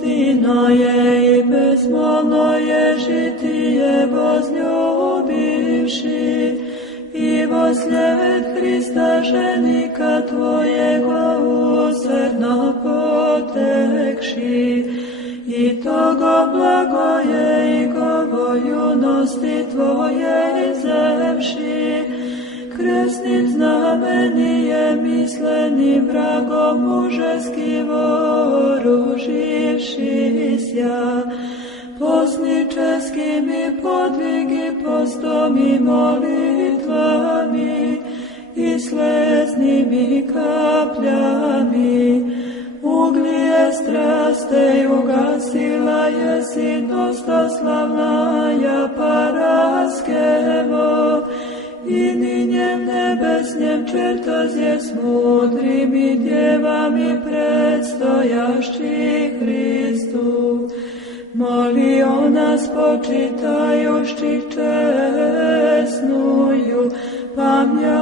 Istino je i bezmolno je žitije возлюбивši, i vosled Hrista ženika Tvojega usrdno potekši, i togo blagoje i govo junosti Tvoje zemši, kresnim znamenijem mislenim vragom mužeski voruživšisja, posničeskim i podvigi postom i molitvami i sleznim i kapljami, uglije straste ugasila jesi dostoslavnaja paraskevo, i ninjem nebesnjem čertozje s mudrim i djevami predstojašći Hristu. Moli o nas počitajušći česnuju, pamja